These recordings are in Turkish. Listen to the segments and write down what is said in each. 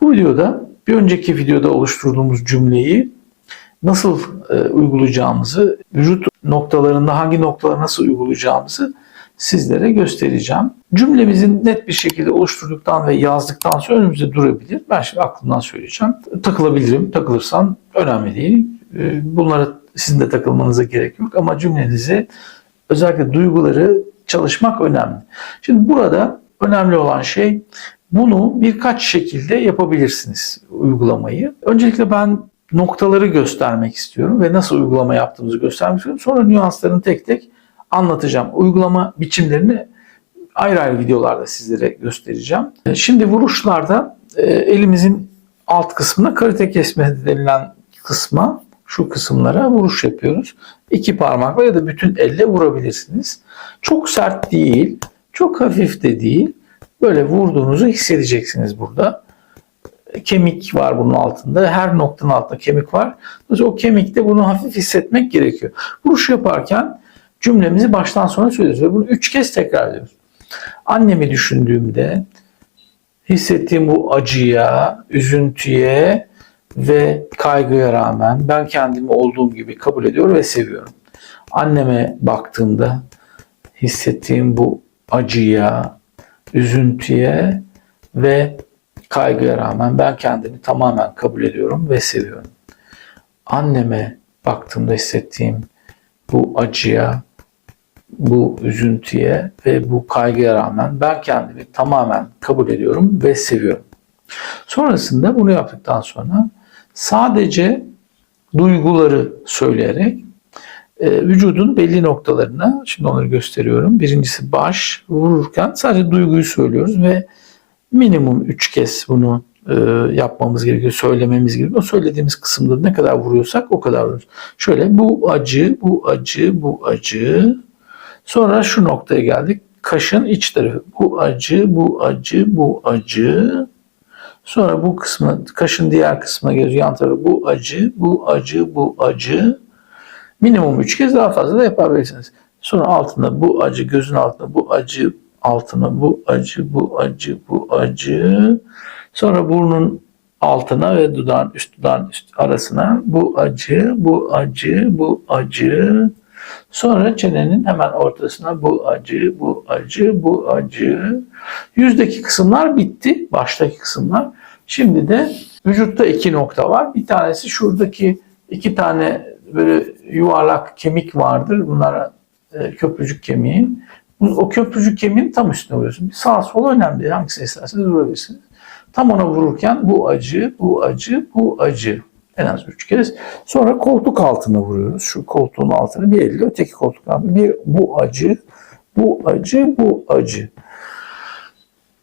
Bu videoda bir önceki videoda oluşturduğumuz cümleyi nasıl e, uygulayacağımızı, vücut noktalarında hangi noktaları nasıl uygulayacağımızı sizlere göstereceğim. Cümlemizin net bir şekilde oluşturduktan ve yazdıktan sonra önümüzde durabilir. Ben şimdi aklımdan söyleyeceğim. Takılabilirim, takılırsam önemli değil. E, Bunlara sizin de takılmanıza gerek yok ama cümlenizi özellikle duyguları çalışmak önemli. Şimdi burada önemli olan şey bunu birkaç şekilde yapabilirsiniz uygulamayı. Öncelikle ben noktaları göstermek istiyorum ve nasıl uygulama yaptığımızı göstermek istiyorum. Sonra nüanslarını tek tek anlatacağım. Uygulama biçimlerini ayrı ayrı videolarda sizlere göstereceğim. Şimdi vuruşlarda e, elimizin alt kısmına karate kesme denilen kısma şu kısımlara vuruş yapıyoruz. İki parmakla ya da bütün elle vurabilirsiniz. Çok sert değil, çok hafif de değil. Böyle vurduğunuzu hissedeceksiniz burada. Kemik var bunun altında. Her noktanın altında kemik var. Dolayısıyla o kemikte bunu hafif hissetmek gerekiyor. Vuruş yaparken cümlemizi baştan sona söylüyoruz ve bunu üç kez tekrar ediyoruz. Annemi düşündüğümde hissettiğim bu acıya, üzüntüye ve kaygıya rağmen ben kendimi olduğum gibi kabul ediyorum ve seviyorum. Anneme baktığımda hissettiğim bu acıya, üzüntüye ve kaygıya rağmen ben kendimi tamamen kabul ediyorum ve seviyorum. Anneme baktığımda hissettiğim bu acıya, bu üzüntüye ve bu kaygıya rağmen ben kendimi tamamen kabul ediyorum ve seviyorum. Sonrasında bunu yaptıktan sonra sadece duyguları söyleyerek e, vücudun belli noktalarına, şimdi onları gösteriyorum. Birincisi baş, vururken sadece duyguyu söylüyoruz ve minimum 3 kez bunu e, yapmamız gerekiyor, söylememiz gerekiyor. O söylediğimiz kısımda ne kadar vuruyorsak o kadar vuruyoruz. Şöyle bu acı, bu acı, bu acı. Sonra şu noktaya geldik. Kaşın iç tarafı. Bu acı, bu acı, bu acı. Sonra bu kısmı, kaşın diğer kısmına geliyoruz. Yan tarafı bu acı, bu acı, bu acı. Minimum 3 kez daha fazla da yapabilirsiniz. Sonra altında bu acı, gözün altında bu acı, altına bu acı, bu acı, bu acı. Sonra burnun altına ve dudağın üst dudağın üst arasına bu acı, bu acı, bu acı. Sonra çenenin hemen ortasına bu acı, bu acı, bu acı. Yüzdeki kısımlar bitti, baştaki kısımlar. Şimdi de vücutta iki nokta var. Bir tanesi şuradaki iki tane böyle yuvarlak kemik vardır. Bunlar e, köprücük kemiği. O köprücük kemiğin tam üstüne vuruyorsun. Bir Sağ sol önemli değil. Hangisini isterseniz vurabilirsiniz. Tam ona vururken bu acı, bu acı, bu acı. En az üç kez. Sonra koltuk altına vuruyoruz. Şu koltuğun altına bir elle öteki koltuk altına. Bir bu acı, bu acı, bu acı.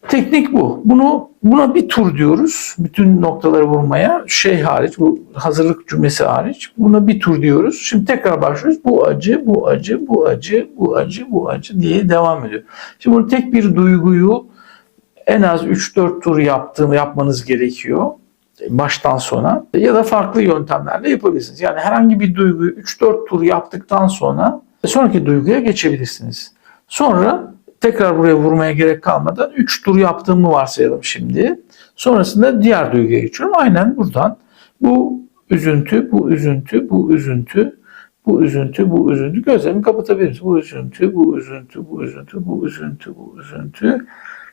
Teknik bu. Bunu buna bir tur diyoruz. Bütün noktaları vurmaya. Şey hariç, bu hazırlık cümlesi hariç. Buna bir tur diyoruz. Şimdi tekrar başlıyoruz. Bu acı, bu acı, bu acı, bu acı, bu acı diye devam ediyor. Şimdi bunu tek bir duyguyu en az 3-4 tur yaptığım yapmanız gerekiyor baştan sona ya da farklı yöntemlerle yapabilirsiniz. Yani herhangi bir duyguyu 3-4 tur yaptıktan sonra sonraki duyguya geçebilirsiniz. Sonra tekrar buraya vurmaya gerek kalmadan 3 tur yaptığımı varsayalım şimdi. Sonrasında diğer duyguya geçiyorum. Aynen buradan bu üzüntü, bu üzüntü, bu üzüntü, bu üzüntü, bu üzüntü. Gözlerimi kapatabiliriz. Bu üzüntü, bu üzüntü, bu üzüntü, bu üzüntü, bu üzüntü.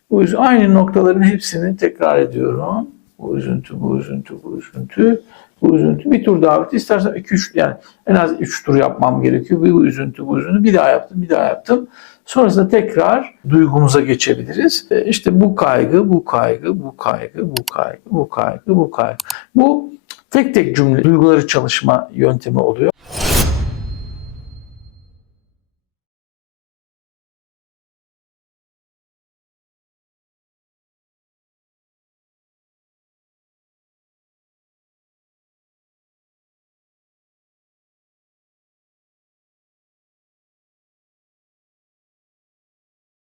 Bu üzüntü. Aynı noktaların hepsini tekrar ediyorum. Bu üzüntü, bu üzüntü, bu üzüntü, bu üzüntü. Bir tur bitti. İstersen 2-3 yani en az 3 tur yapmam gerekiyor. Bu üzüntü, bu üzüntü. Bir daha yaptım, bir daha yaptım. Sonrasında tekrar duygumuza geçebiliriz. E, İşte bu kaygı, bu kaygı, bu kaygı, bu kaygı, bu kaygı, bu kaygı. Bu tek tek cümle duyguları çalışma yöntemi oluyor.